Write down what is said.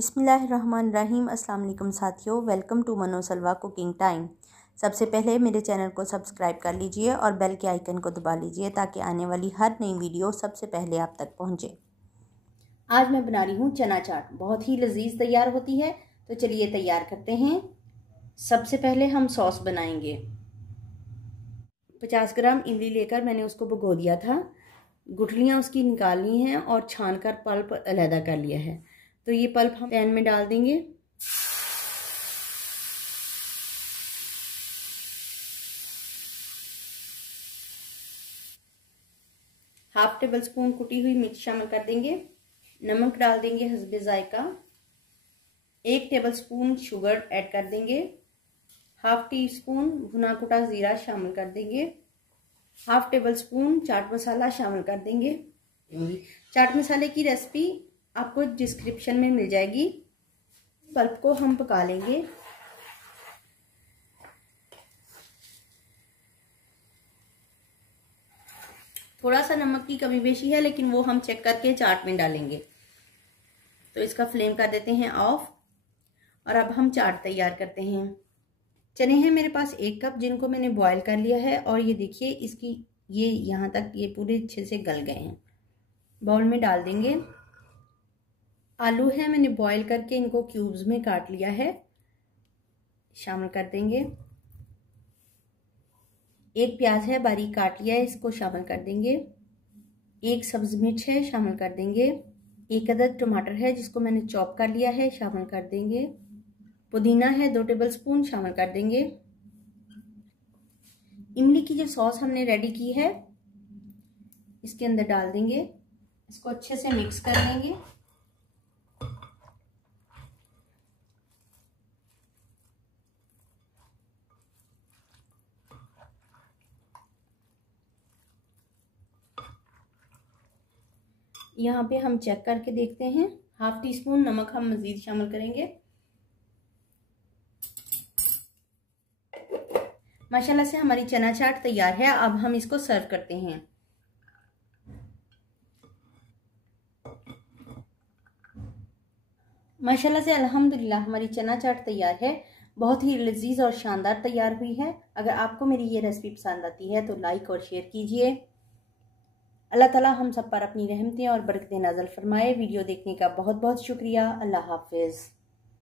बिस्मिल्लाहिर्रहमानिर्रहीम। अस्सलाम वालेकुम साथियों, वेलकम टू मनोसलवा कुकिंग टाइम। सबसे पहले मेरे चैनल को सब्सक्राइब कर लीजिए और बेल के आइकन को दबा लीजिए ताकि आने वाली हर नई वीडियो सबसे पहले आप तक पहुंचे। आज मैं बना रही हूँ चना चाट, बहुत ही लजीज तैयार होती है। तो चलिए तैयार करते हैं। सबसे पहले हम सॉस बनाएंगे। 50 ग्राम इमली लेकर मैंने उसको भिगो दिया था। गुठलियाँ उसकी निकालनी हैं और छानकर पल्प अलहदा कर लिया है। तो ये पल्प हम पैन में डाल देंगे। हाफ टेबल स्पून कुटी हुई मिर्च शामिल कर देंगे। नमक डाल देंगे हस्बे जायका। 1 टेबल स्पून शुगर ऐड कर देंगे। हाफ टी स्पून भुना कुटा जीरा शामिल कर देंगे। Half table spoon chaat masala शामिल कर देंगे। चाट मसाले की रेसिपी आपको डिस्क्रिप्शन में मिल जाएगी। पल्प को हम पका लेंगे। थोड़ा सा नमक की कमी बेशी है, लेकिन वो हम चेक करके चाट में डालेंगे। तो इसका फ्लेम कर देते हैं ऑफ और अब हम चाट तैयार करते हैं। चने हैं मेरे पास 1 कप, जिनको मैंने बॉईल कर लिया है और ये देखिए इसकी ये यहाँ तक ये पूरे अच्छे से गल गए हैं। बाउल में डाल देंगे। आलू है, मैंने बॉईल करके इनको क्यूब्स में काट लिया है, शामिल कर देंगे। 1 प्याज है, बारीक काट लिया है, इसको शामिल कर देंगे। 1 सब्ज मिर्च है, शामिल कर देंगे। 1 अदद टमाटर है, जिसको मैंने चॉप कर लिया है, शामिल कर देंगे। पुदीना है 2 टेबल स्पून, शामिल कर देंगे। इमली की जो सॉस हमने रेडी की है इसके अंदर डाल देंगे। इसको अच्छे से मिक्स कर लेंगे। यहाँ पे हम चेक करके देखते हैं। हाफ टी स्पून नमक हम मजीद शामिल करेंगे। माशाल्लाह से हमारी चना चाट तैयार है। अब हम इसको सर्व करते हैं। माशाल्लाह से अल्हम्दुलिल्लाह हमारी चना चाट तैयार है। बहुत ही लजीज और शानदार तैयार हुई है। अगर आपको मेरी ये रेसिपी पसंद आती है तो लाइक और शेयर कीजिए। अल्लाह ताला हम सब पर अपनी रहमतें और बरकतें नाज़िल फरमाए। वीडियो देखने का बहुत बहुत शुक्रिया। अल्लाह हाफिज़।